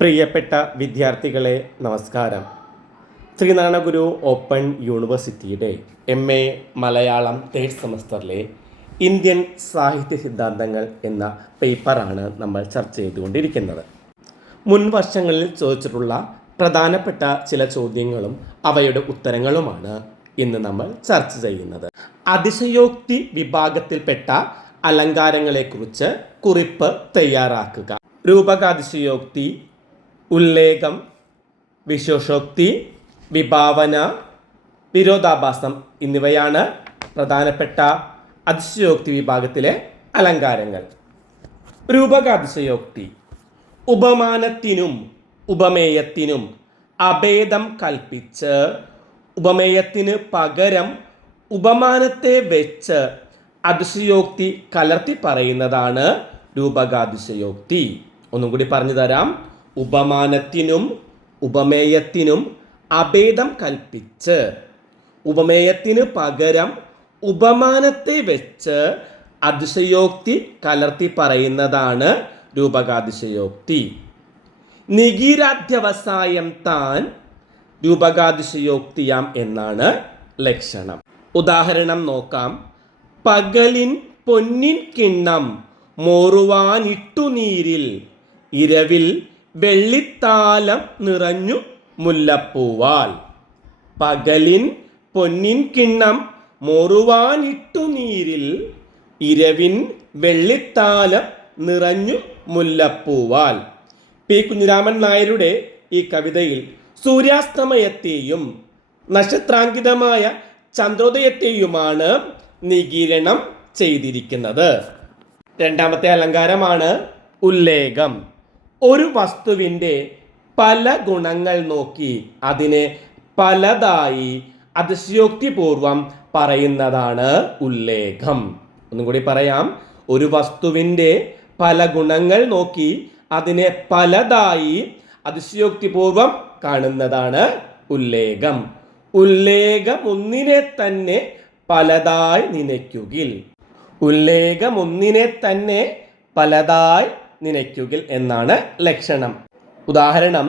പ്രിയപ്പെട്ട വിദ്യാർത്ഥികളെ നമസ്കാരം. ശ്രീനാരായണ ഗുരു ഓപ്പൺ യൂണിവേഴ്സിറ്റിയുടെ MA മലയാളം തേർഡ് സെമസ്റ്ററിലെ ഇന്ത്യൻ സാഹിത്യ സിദ്ധാന്തങ്ങൾ എന്ന പേപ്പറാണ് നമ്മൾ ചർച്ച ചെയ്തുകൊണ്ടിരിക്കുന്നത്. മുൻ വർഷങ്ങളിൽ ചോദിച്ചിട്ടുള്ള പ്രധാനപ്പെട്ട ചില ചോദ്യങ്ങളും അവയുടെ ഉത്തരങ്ങളുമാണ് ഇന്ന് നമ്മൾ ചർച്ച ചെയ്യുന്നത്. അതിശയോക്തി വിഭാഗത്തിൽപ്പെട്ട അലങ്കാരങ്ങളെക്കുറിച്ച് കുറിപ്പ് തയ്യാറാക്കുക. രൂപകാതിശയോക്തി, ഉല്ലേഖം, വിശേഷോക്തി, വിഭാവന, വിരോധാഭാസം എന്നിവയാണ് പ്രധാനപ്പെട്ട അതിശയോക്തി വിഭാഗത്തിലെ അലങ്കാരങ്ങൾ. രൂപകാതിശയോക്തി ഉപമാനത്തിനും ഉപമേയത്തിനും അഭേദം കൽപ്പിച്ച് ഉപമേയത്തിന് പകരം ഉപമാനത്തെ വെച്ച് അതിശയോക്തി കലർത്തി പറയുന്നതാണ് രൂപകാതിശയോക്തി. ഒന്നും കൂടി പറഞ്ഞു തരാം. ഉപമാനത്തിനും ഉപമേയത്തിനും അഭേദം കൽപ്പിച്ച് ഉപമേയത്തിന് പകരം ഉപമാനത്തെ വെച്ച് അതിശയോക്തി കലർത്തി പറയുന്നതാണ് രൂപകാതിശയോക്തി. നിഗീരാധ്യവസായം താൻ രൂപകാതിശയോക്തിയാം എന്നാണ് ലക്ഷണം. ഉദാഹരണം നോക്കാം. പകലിൻ പൊന്നിൻ കിണ്ണം മോറുവാനിട്ടു നീരിൽ ഇരവിൽ വെള്ളിത്താലം നിറഞ്ഞു മുല്ലപ്പൂവാൽ. പകലിൻ പൊന്നിൻ കിണ്ണം മോറുവാനിട്ടു നീരിൽ ഇരവിൻ വെള്ളിത്താലം നിറഞ്ഞു മുല്ലപ്പൂവാൽ. പി കുഞ്ഞിരാമൻ നായരുടെ ഈ കവിതയിൽ സൂര്യാസ്തമയത്തെയും നക്ഷത്രാങ്കിതമായ ചന്ദ്രോദയത്തെയുമാണ് നിഗീരണം ചെയ്തിരിക്കുന്നത്. രണ്ടാമത്തെ അലങ്കാരമാണ് ഉല്ലേഖം. ഒരു വസ്തുവിൻ്റെ പല ഗുണങ്ങൾ നോക്കി അതിനെ പലതായി അതിശയോക്തിപൂർവം പറയുന്നതാണ് ഉല്ലേഖം. ഒന്നും കൂടി പറയാം. ഒരു വസ്തുവിൻ്റെ പല ഗുണങ്ങൾ നോക്കി അതിനെ പലതായി അതിശയോക്തിപൂർവം കാണുന്നതാണ് ഉല്ലേഖം. ഉല്ലേഖം ഒന്നിനെ തന്നെ പലതായി നിനയ്ക്കുകിൽ. ഉല്ലേഖം ഒന്നിനെ തന്നെ പലതായി നിനയ്ക്കുകിൽ എന്നാണ് ലക്ഷണം. ഉദാഹരണം.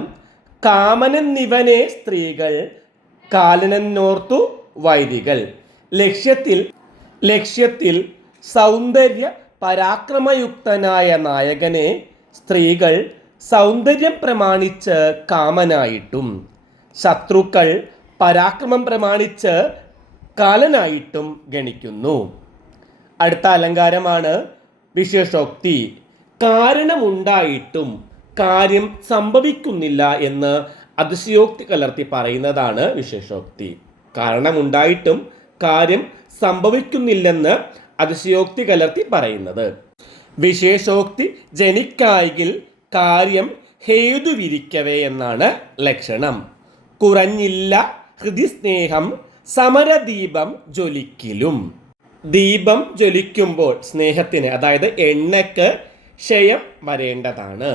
കാമനെന്നിവനെ സ്ത്രീകൾ കാലനെന്നോർത്തു വൈരികൾ. ലക്ഷ്യത്തിൽ സൗന്ദര്യ പരാക്രമയുക്തനായ നായകനെ സ്ത്രീകൾ സൗന്ദര്യം പ്രമാണിച്ച് കാമനായിട്ടും ശത്രുക്കൾ പരാക്രമം പ്രമാണിച്ച് കാലനായിട്ടും ഗണിക്കുന്നു. അടുത്ത അലങ്കാരമാണ് വിശേഷോക്തി. കാരണമുണ്ടായിട്ടും കാര്യം സംഭവിക്കുന്നില്ല എന്ന് അതിശയോക്തി കലർത്തി പറയുന്നതാണ് വിശേഷോക്തി. കാരണമുണ്ടായിട്ടും കാര്യം സംഭവിക്കുന്നില്ലെന്ന് അതിശയോക്തി കലർത്തി പറയുന്നത്. വിശേഷോക്തി ജനിക്കായിൽ കാര്യം ഹേതുവിരിക്കവേ എന്നാണ് ലക്ഷണം. കുറഞ്ഞില്ല ഹൃദിസ്നേഹം സമരദീപം ജ്വലിക്കിലും. ദീപം ജ്വലിക്കുമ്പോൾ സ്നേഹത്തിന്, അതായത് എണ്ണയ്ക്ക് ക്ഷയം വരേണ്ടതാണ്.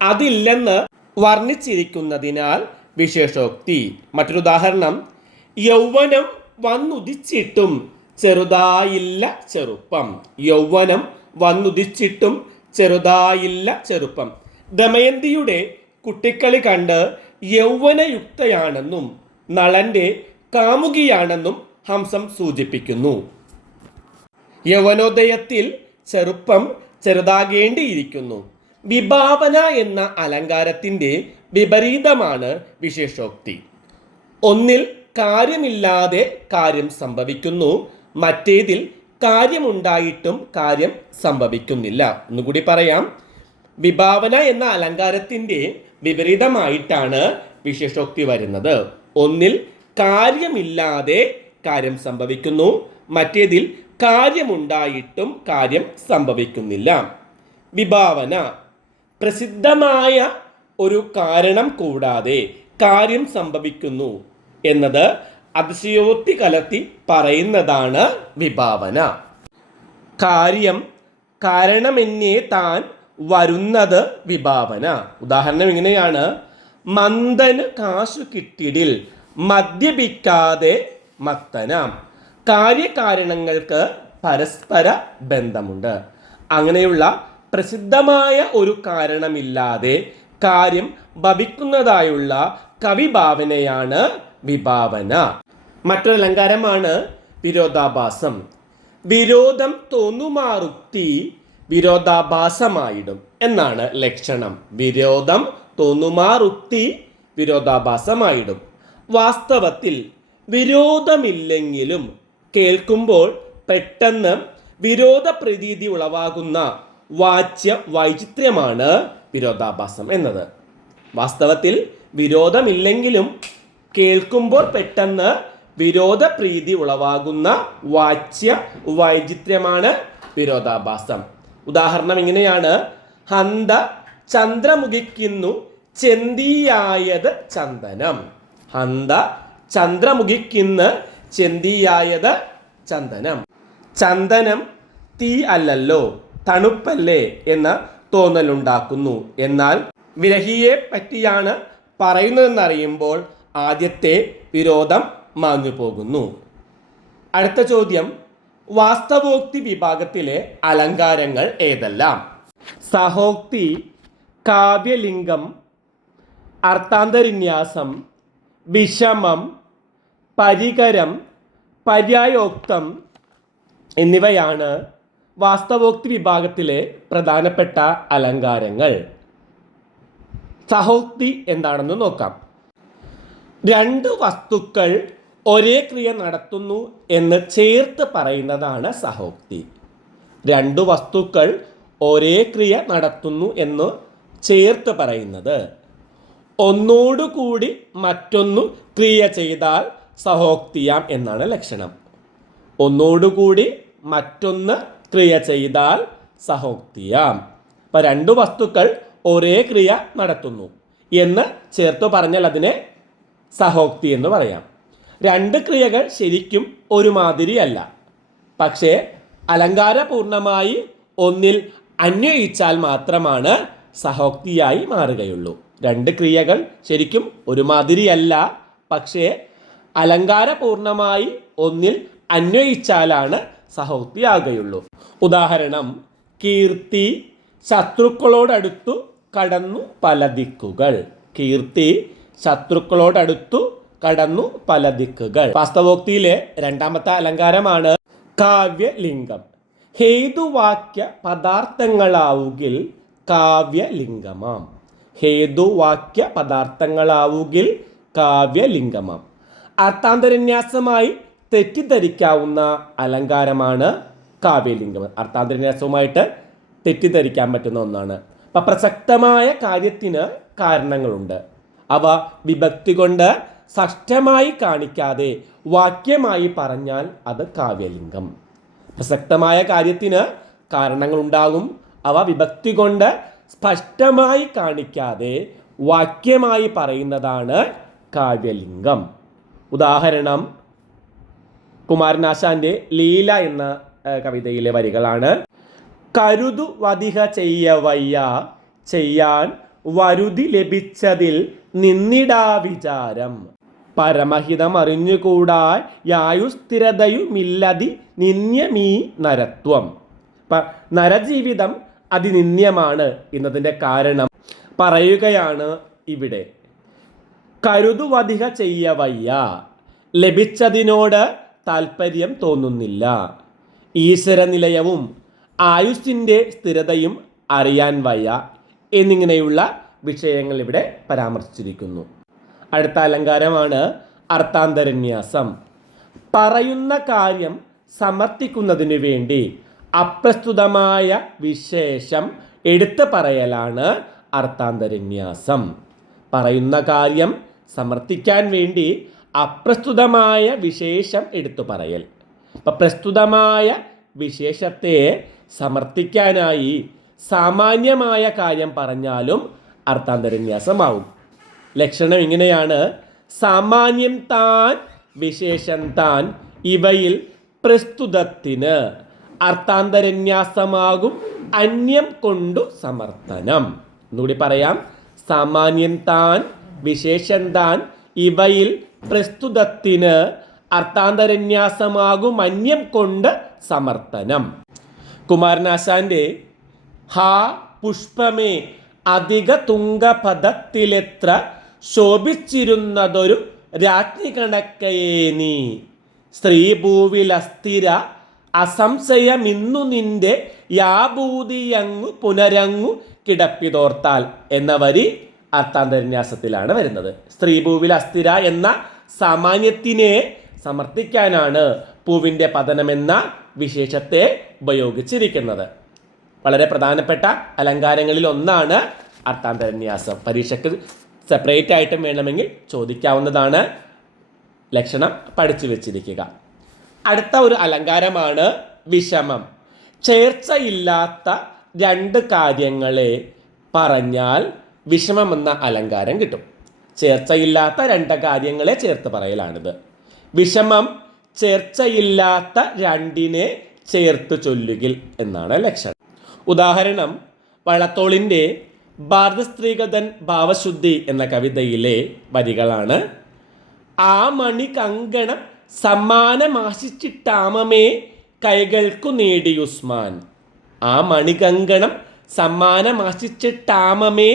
അതില്ലെന്ന് വർണ്ണിച്ചിരിക്കുന്നതിനാൽ വിശേഷോക്തി. മറ്റൊരു ഉദാഹരണം. യൗവനം വന്നുദിച്ചിട്ടും ചെറുതായില്ല ചെറുപ്പം. യൗവനം വന്നുദിച്ചിട്ടും ചെറുതായില്ല ചെറുപ്പം. ദമയന്തിയുടെ കുട്ടിക്കളി കണ്ട് യൗവനയുക്തയാണെന്നും നളന്റെ കാമുകിയാണെന്നും ഹംസം സൂചിപ്പിക്കുന്നു. യൗവനോദയത്തിൽ ചെറുപ്പം ചെറുതാകേണ്ടിയിരിക്കുന്നു. വിഭാവന എന്ന അലങ്കാരത്തിൻ്റെ വിപരീതമാണ് വിശേഷോക്തി. ഒന്നിൽ കാര്യമില്ലാതെ കാര്യം സംഭവിക്കുന്നു, മറ്റേതിൽ കാര്യമുണ്ടായിട്ടും കാര്യം സംഭവിക്കുന്നില്ല. ഒന്നുകൂടി പറയാം. വിഭാവന എന്ന അലങ്കാരത്തിൻ്റെ വിപരീതമായിട്ടാണ് വിശേഷോക്തി വരുന്നത്. ഒന്നിൽ കാര്യമില്ലാതെ കാര്യം സംഭവിക്കുന്നു, മറ്റേതിൽ കാര്യമുണ്ടായിട്ടും കാര്യം സംഭവിക്കുന്നില്ല. വിഭാവന പ്രസിദ്ധമായ ഒരു കാരണം കൂടാതെ കാര്യം സംഭവിക്കുന്നു എന്നത് അതിശയോക്തി കലർത്തി പറയുന്നതാണ് വിഭാവന. കാര്യം കാരണമെന്നേ താൻ വരുന്നത് വിഭാവന. ഉദാഹരണം ഇങ്ങനെയാണ്. മന്ദന് കാശു കിട്ടിടിൽ മദ്യപിക്കാതെ മത്തനാം. കാര്യകാരണങ്ങൾക്ക് പരസ്പര ബന്ധമുണ്ട്. അങ്ങനെയുള്ള പ്രസിദ്ധമായ ഒരു കാരണമില്ലാതെ കാര്യം ഭവിക്കുന്നതായുള്ള കവിഭാവനയാണ് വിഭാവന. മറ്റൊരു അലങ്കാരമാണ് വിരോധാഭാസം. വിരോധം തോന്നുമാറുക്തി വിരോധാഭാസമായിടും എന്നാണ് ലക്ഷണം. വിരോധം തോന്നുമാറുക്തി വിരോധാഭാസമായിടും. വാസ്തവത്തിൽ വിരോധമില്ലെങ്കിലും കേൾക്കുമ്പോൾ പെട്ടെന്ന് വിരോധ പ്രതീതി ഉളവാകുന്ന വാച്യ വൈചിത്ര്യമാണ് വിരോധാഭാസം എന്നത്. വാസ്തവത്തിൽ വിരോധമില്ലെങ്കിലും കേൾക്കുമ്പോൾ പെട്ടെന്ന് വിരോധ പ്രീതി ഉളവാകുന്ന വാച്യ വൈചിത്ര്യമാണ് വിരോധാഭാസം. ഉദാഹരണം ഇങ്ങനെയാണ്: ഹന്ത ചന്ദ്രമുഖിക്കുന്നു ചെന്തിയായത് ചന്ദനം. ഹന്ത ചന്ദ്രമുഖിക്കുന്നു ചെന്തിയായത് ചന്ദനം. ചന്ദനം തീ അല്ലല്ലോ, തണുപ്പല്ലേ എന്ന തോന്നലുണ്ടാക്കുന്നു. എന്നാൽ വിരഹിയെ പറ്റിയാണ് പറയുന്നതെന്നറിയുമ്പോൾ ആദ്യത്തെ വിരോധം മാഞ്ഞു പോകുന്നു. അടുത്ത ചോദ്യം: വാസ്തവോക്തി വിഭാഗത്തിലെ അലങ്കാരങ്ങൾ ഏതെല്ലാം? സഹോക്തി, കാവ്യലിംഗം, അർത്ഥാന്തരന്യാസം, വിഷമം, പരികരം, പര്യായോക്തം എന്നിവയാണ് വാസ്തവോക്തി വിഭാഗത്തിലെ പ്രധാനപ്പെട്ട അലങ്കാരങ്ങൾ. സഹോക്തി എന്താണെന്ന് നോക്കാം. രണ്ട് വസ്തുക്കൾ ഒരേ ക്രിയ നടത്തുന്നു എന്ന് ചേർത്ത് പറയുന്നതാണ് സഹോക്തി. രണ്ടു വസ്തുക്കൾ ഒരേ ക്രിയ നടത്തുന്നു എന്ന് ചേർത്ത് പറയുന്നത്. ഒന്നോടുകൂടി മറ്റൊന്നു ക്രിയ ചെയ്താൽ സഹോക്തിയാം എന്നാണ് ലക്ഷണം. ഒന്നോടുകൂടി മറ്റൊന്ന് ക്രിയ ചെയ്താൽ സഹോക്തിയാം. അപ്പം രണ്ടു വസ്തുക്കൾ ഒരേ ക്രിയ നടത്തുന്നു എന്ന് ചേർത്ത് പറഞ്ഞാൽ അതിനെ സഹോക്തി എന്ന് പറയാം. രണ്ട് ക്രിയകൾ ശരിക്കും ഒരുമാതിരിയല്ല, പക്ഷേ അലങ്കാരപൂർണമായി ഒന്നിൽ അന്വയിച്ചാൽ മാത്രമാണ് സഹോക്തിയായി മാറുകയുള്ളൂ. രണ്ട് ക്രിയകൾ ശരിക്കും ഒരുമാതിരിയല്ല, പക്ഷേ അലങ്കാരപൂർണമായി ഒന്നിൽ അന്വയിച്ചാലാണ് സഹോക്തിയാകുകയുള്ളൂ. ഉദാഹരണം: കീർത്തി ശത്രുക്കളോടടുത്തു കടന്നു പല ദിക്കുകൾ. കീർത്തി ശത്രുക്കളോടടുത്തു കടന്നു പല ദിക്കുകൾ. വാസ്തവോക്തിയിലെ രണ്ടാമത്തെ അലങ്കാരമാണ് കാവ്യലിംഗം. ഹേതുവാക്യ പദാർത്ഥങ്ങളാവുകിൽ കാവ്യലിംഗമാം. ഹേതുവാക്യ പദാർത്ഥങ്ങളാവുകിൽ കാവ്യലിംഗമാം. അർത്ഥാന്തരന്യാസമായി തെറ്റിദ്ധരിക്കാവുന്ന അലങ്കാരമാണ് കാവ്യലിംഗം. അർത്ഥാന്തരന്യാസവുമായിട്ട് തെറ്റിദ്ധരിക്കാൻ പറ്റുന്ന ഒന്നാണ്. അപ്പം പ്രസക്തമായ കാര്യത്തിന് കാരണങ്ങളുണ്ട്. അവ വിഭക്തി കൊണ്ട് സ്പഷ്ടമായി കാണിക്കാതെ വാക്യമായി പറഞ്ഞാൽ അത് കാവ്യലിംഗം. പ്രസക്തമായ കാര്യത്തിന് കാരണങ്ങളുണ്ടാകും. അവ വിഭക്തി കൊണ്ട് സ്പഷ്ടമായി കാണിക്കാതെ വാക്യമായി പറയുന്നതാണ് കാവ്യലിംഗം. ഉദാഹരണം കുമാരനാശാന്റെ ലീല എന്ന കവിതയിലെ വരികളാണ്: കരുതു വധിക ചെയ്യവയ്യ ചെയ്യാൻ വരുതി ലഭിച്ചതിൽ നിന്നിടാ വിചാരം. പരമഹിതം അറിഞ്ഞുകൂടാ യായുസ്ഥിരതയുമില്ലതി നിന്യമീ നരത്വം. നരജീവിതം അതിനിന്യമാണ് എന്നതിൻ്റെ കാരണം പറയുകയാണ് ഇവിടെ. കരുതുവധിക ചെയ്യവയ്യ, ലഭിച്ചതിനോട് താല്പര്യം തോന്നുന്നില്ല. ഈശ്വരനിലയവും ആയുസ്സിൻ്റെ സ്ഥിരതയും അറിയാൻ വയ്യ എന്നിങ്ങനെയുള്ള വിഷയങ്ങൾ ഇവിടെ പരാമർശിച്ചിരിക്കുന്നു. അടുത്ത അലങ്കാരമാണ് അർത്ഥാന്തരന്യാസം. പറയുന്ന കാര്യം സമർത്ഥിക്കുന്നതിനു വേണ്ടി അപ്രസ്തുതമായ വിശേഷം എടുത്തു പറയലാണ് അർത്ഥാന്തരന്യാസം. പറയുന്ന കാര്യം സമർത്ഥിക്കാൻ വേണ്ടി അപ്രസ്തുതമായ വിശേഷം എടുത്തു പറയൽ. അപ്പം പ്രസ്തുതമായ വിശേഷത്തെ സമർത്ഥിക്കാനായി സാമാന്യമായ കാര്യം പറഞ്ഞാലും അർത്ഥാന്തരന്യാസമാവും. ലക്ഷണം ഇങ്ങനെയാണ്: സാമാന്യം താൻ, വിശേഷം താൻ, ഇവയിൽ പ്രസ്തുതത്തിന് അർത്ഥാന്തരന്യാസമാകും അന്യം കൊണ്ടു സമർത്ഥനം. എന്നുകൂടി പറയാം: സാമാന്യം താൻ, വിശേഷം താൻ, ഇവയിൽ പ്രസ്തുതത്തിന് അർത്ഥാന്തരന്യാസമാകും അന്യം കൊണ്ട് സമർത്ഥനം. കുമാരനാശാന്റെ ഹാ പുഷ്പമേ അധിക തുങ്കപദത്തിലെത്ര ശോഭിച്ചിരുന്നതൊരു രാജ്ഞി കണക്കയേ നീ. സ്ത്രീഭൂവിലസ്ഥിര അസംശയമിന്നു നിന്റെ യാഭൂതിയങ്ങു പുനരങ്ങു കിടപ്പിതോർത്താൽ എന്ന വരി അർത്ഥാന്തരന്യാസത്തിലാണ് വരുന്നത്. സ്ത്രീഭൂവിൽ അസ്ഥിര എന്ന സാമാന്യത്തിനെ സമർത്ഥിക്കാനാണ് പൂവിൻ്റെ പതനമെന്ന വിശേഷത്തെ ഉപയോഗിച്ചിരിക്കുന്നത്. വളരെ പ്രധാനപ്പെട്ട അലങ്കാരങ്ങളിൽ ഒന്നാണ് അർത്ഥാന്തരന്യാസം. പരീക്ഷയ്ക്ക് സെപ്പറേറ്റ് ആയിട്ടും വേണമെങ്കിൽ ചോദിക്കാവുന്നതാണ്. ലക്ഷണം പഠിച്ചു വെച്ചിരിക്കുക. അടുത്ത ഒരു അലങ്കാരമാണ് വിഷമം. ചേർച്ചയില്ലാത്ത രണ്ട് കാര്യങ്ങളെ പറഞ്ഞാൽ വിഷമം എന്ന അലങ്കാരം കിട്ടും. ചേർച്ചയില്ലാത്ത രണ്ട് കാര്യങ്ങളെ ചേർത്ത് പറയലാണിത്. വിഷമം ചേർച്ചയില്ലാത്ത രണ്ടിനെ ചേർത്ത് ചൊല്ലുകിൽ എന്നാണ് ലക്ഷണം. ഉദാഹരണം വള്ളത്തോളിൻ്റെ ഭാരതസ്ത്രീഗതൻ ഭാവശുദ്ധി എന്ന കവിതയിലെ വരികളാണ്. ആ മണി കങ്കണം സമ്മാനമാശിച്ചിട്ടാമമേ കൈകൾക്കു നേടി ഉസ്മാൻ. ആ മണികങ്കണം സമ്മാനമാശിച്ചിട്ടാമമേ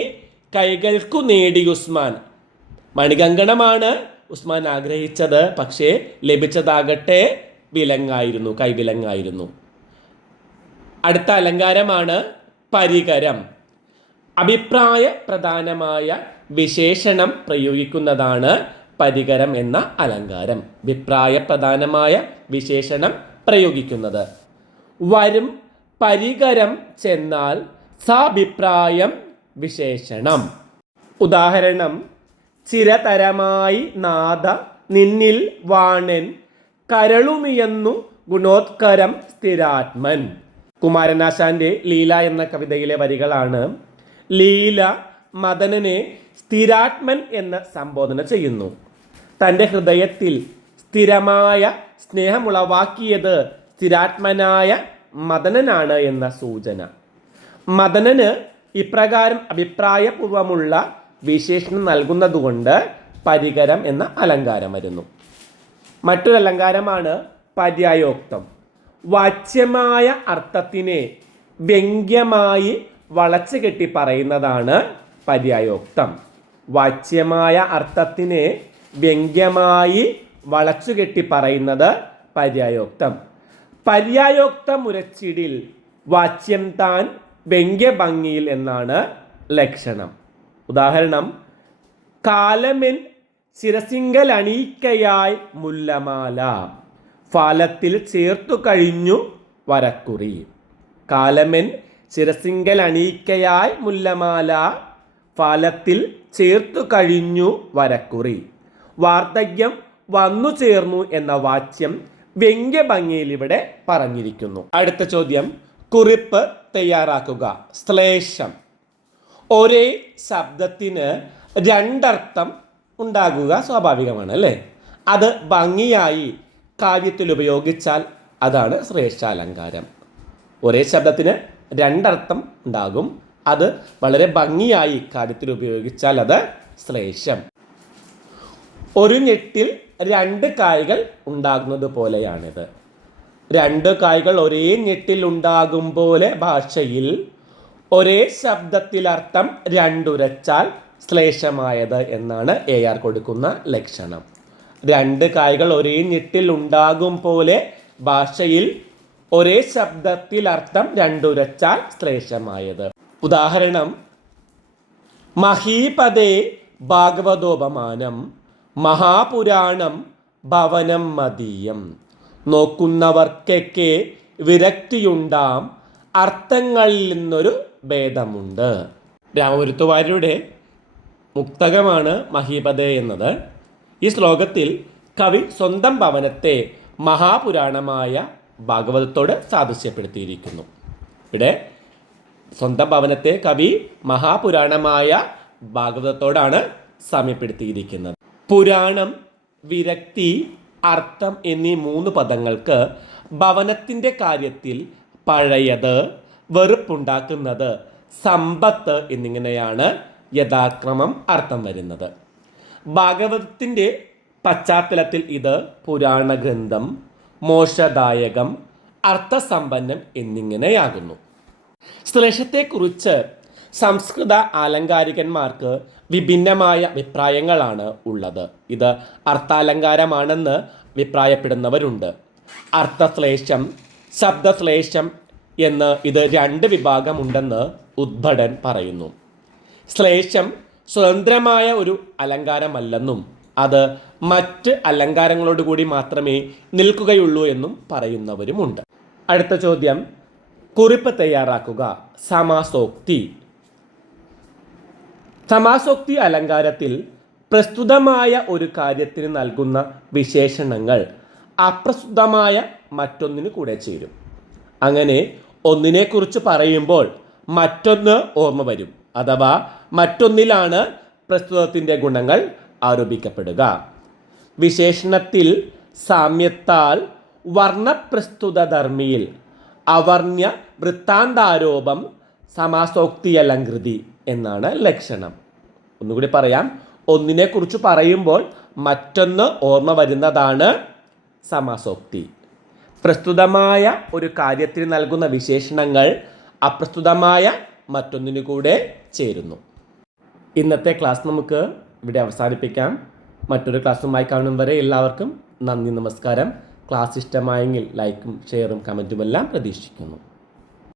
കൈകൾക്കു നേടി ഉസ്മാൻ. മണികങ്കണമാണ് ഉസ്മാൻ ആഗ്രഹിച്ചത്, പക്ഷേ ലഭിച്ചതാകട്ടെ വിലങ്ങായിരുന്നു, കൈവിലങ്ങായിരുന്നു. അടുത്ത അലങ്കാരമാണ് പരികരം. അഭിപ്രായ പ്രധാനമായ വിശേഷണം പ്രയോഗിക്കുന്നതാണ് പരികരം എന്ന അലങ്കാരം. അഭിപ്രായ പ്രധാനമായ വിശേഷണം പ്രയോഗിക്കുന്നത്. വരും പരികരം ചെന്നാൽ സാഭിപ്രായം വിശേഷണം. ഉദാഹരണം ചിരതരമായി നാഥ നിന്നിൽ വാണൻ കരളുമിയന്നു ഗുണോത്കരം സ്ഥിരാത്മൻ. കുമാരനാശാന്റെ ലീല എന്ന കവിതയിലെ വരികളാണ്. ലീല മദനനെ സ്ഥിരാത്മൻ എന്ന് സംബോധന ചെയ്യുന്നു. തൻ്റെ ഹൃദയത്തിൽ സ്ഥിരമായ സ്നേഹമുളവാക്കിയത് സ്ഥിരാത്മനായ മദനനാണ് എന്ന സൂചന. മദനന് ഇപ്രകാരം അഭിപ്രായപൂർവമുള്ള വിശേഷണം നൽകുന്നതുകൊണ്ട് പരികരം എന്ന അലങ്കാരം വരുന്നു. മറ്റൊരു അലങ്കാരമാണ് പര്യായോക്തം. വാച്യമായ അർത്ഥത്തിനെ വ്യംഗ്യമായി വളച്ചു കെട്ടി പറയുന്നതാണ് പര്യായോക്തം. വാച്യമായ അർത്ഥത്തിനെ വ്യംഗ്യമായി വളച്ചു കെട്ടി പറയുന്നത് പര്യായോക്തം. പര്യായോക്തം ഉരച്ചിടിൽ വാച്യം താൻ വ്യംഗ്യഭംഗിയിൽ എന്നാണ് ലക്ഷണം. ഉദാഹരണം കാലമെൻ ശിരസിങ്കൽ അണീക്കയായി മുല്ലമാല. ഫാലത്തിൽ ചേർത്തു കഴിഞ്ഞു വരക്കുറി. കാലമെൻ ശിരസിങ്കൽ അണീക്കയായി മുല്ലമാല. ഫാലത്തിൽ ചേർത്തു കഴിഞ്ഞു വരക്കുറി. വാർദ്ധക്യം വന്നു ചേർന്നു എന്ന വാച്യം വ്യംഗ്യഭംഗിയിൽ ഇവിടെ പറഞ്ഞിരിക്കുന്നു. അടുത്ത ചോദ്യം, കുറിപ്പ് തയ്യാറാക്കുക. ശ്ലേഷം. ഒരേ ശബ്ദത്തിന് രണ്ടർത്ഥം ഉണ്ടാകുക സ്വാഭാവികമാണ്, അല്ലേ? അത് ഭംഗിയായി കാവ്യത്തിൽ ഉപയോഗിച്ചാൽ അതാണ് ശ്രേഷ്ഠാലങ്കാരം. ഒരേ ശബ്ദത്തിന് രണ്ടർത്ഥം ഉണ്ടാകും, അത് വളരെ ഭംഗിയായി കാവ്യത്തിൽ ഉപയോഗിച്ചാൽ അത് ശ്ലേഷം. ഒരു ഞെട്ടിൽ രണ്ട് കായ്കൾ ഉണ്ടാകുന്നത് പോലെയാണിത്. രണ്ട് കായ്കൾ ഒരേ ഞെട്ടിൽ ഉണ്ടാകും പോലെ ഭാഷയിൽ ഒരേ ശബ്ദത്തിലർത്ഥം രണ്ടുരച്ചാൽ ശ്ലേഷമായത് എന്നാണ് AR കൊടുക്കുന്ന ലക്ഷണം. രണ്ട് കായ്കൾ ഒരേ ഞെട്ടിൽ ഉണ്ടാകും പോലെ ഭാഷയിൽ ഒരേ ശബ്ദത്തിലർത്ഥം രണ്ടുരച്ചാൽ ശ്ലേഷമായത്. ഉദാഹരണം മഹീപദേ ഭാഗവതോപമാനം മഹാപുരാണം ഭവനം മദീയം. നോക്കുന്നവർക്കൊക്കെ വിരക്തിയുണ്ടാം അർത്ഥങ്ങളിൽ നിന്നൊരു ഭേദമുണ്ട്. രാമപുരത്തുവാര്യരുടെ മുക്തകമാണ് മഹീപദേ എന്നത്. ഈ ശ്ലോകത്തിൽ കവി സ്വന്തം ഭവനത്തെ മഹാപുരാണമായ ഭാഗവതത്തോട് സാദൃശ്യപ്പെടുത്തിയിരിക്കുന്നു. ഇവിടെ സ്വന്തം ഭവനത്തെ കവി മഹാപുരാണമായ ഭാഗവതത്തോടാണ് സാമ്യപ്പെടുത്തിയിരിക്കുന്നത്. പുരാണം, വിരക്തി, അർത്ഥം എന്നീ മൂന്ന് പദങ്ങൾക്ക് ഭവനത്തിൻ്റെ കാര്യത്തിൽ പഴയത്, വെറുപ്പുണ്ടാക്കുന്നത്, സമ്പത്ത് എന്നിങ്ങനെയാണ് യഥാക്രമം അർത്ഥം വരുന്നത്. ഭാഗവതത്തിൻ്റെ പശ്ചാത്തലത്തിൽ ഇത് പുരാണ ഗ്രന്ഥം, മോക്ഷദായകം, അർത്ഥസമ്പന്നം എന്നിങ്ങനെയാകുന്നു. ശ്ലേഷത്തെക്കുറിച്ച് സംസ്കൃത ആലങ്കാരികന്മാർക്ക് വിഭിന്നമായ അഭിപ്രായങ്ങളാണ് ഉള്ളത്. ഇത് അർത്ഥാലങ്കാരമാണെന്ന് അഭിപ്രായപ്പെടുന്നവരുണ്ട്. അർത്ഥശ്ലേഷം, ശബ്ദശ്ലേഷം എന്ന് ഇത് രണ്ട് വിഭാഗമുണ്ടെന്ന് ഉദ്ഭടൻ പറയുന്നു. ശ്ലേഷം സ്വതന്ത്രമായ ഒരു അലങ്കാരമല്ലെന്നും അത് മറ്റ് അലങ്കാരങ്ങളോടുകൂടി മാത്രമേ നിൽക്കുകയുള്ളൂ എന്നും പറയുന്നവരുമുണ്ട്. അടുത്ത ചോദ്യം, കുറിപ്പ് തയ്യാറാക്കുക. സമാസോക്തി. സമാസോക്തി അലങ്കാരത്തിൽ പ്രസ്തുതമായ ഒരു കാര്യത്തിന് നൽകുന്ന വിശേഷണങ്ങൾ അപ്രസ്തുതമായ മറ്റൊന്നിന് കൂടെ ചേരും. അങ്ങനെ ഒന്നിനെക്കുറിച്ച് പറയുമ്പോൾ മറ്റൊന്ന് ഓർമ്മ വരും, അഥവാ മറ്റൊന്നിലാണ് പ്രസ്തുതത്തിൻ്റെ ഗുണങ്ങൾ ആരോപിക്കപ്പെടുക. വിശേഷണത്തിൽ സാമ്യത്താൽ വർണ്ണപ്രസ്തുത ധർമ്മിയിൽ അവർണ്യ വൃത്താന്താരോപം സമാസോക്തിയലങ്കൃതി എന്നാണ് ലക്ഷണം. ഒന്നുകൂടി പറയാം, ഒന്നിനെക്കുറിച്ച് പറയുമ്പോൾ മറ്റൊന്ന് ഓർമ്മ വരുന്നതാണ് സമാസോക്തി. പ്രസ്തുതമായ ഒരു കാര്യത്തിന് നൽകുന്ന വിശേഷണങ്ങൾ അപ്രസ്തുതമായ മറ്റൊന്നിനു കൂടെ ചേരുന്നു. ഇന്നത്തെ ക്ലാസ് നമുക്ക് ഇവിടെ അവസാനിപ്പിക്കാം. മറ്റൊരു ക്ലാസ്സുമായി കാണും വരെ എല്ലാവർക്കും നന്ദി, നമസ്കാരം. ക്ലാസ് ഇഷ്ടമായെങ്കിൽ ലൈക്കും ഷെയറും കമൻറ്റുമെല്ലാം പ്രതീക്ഷിക്കുന്നു.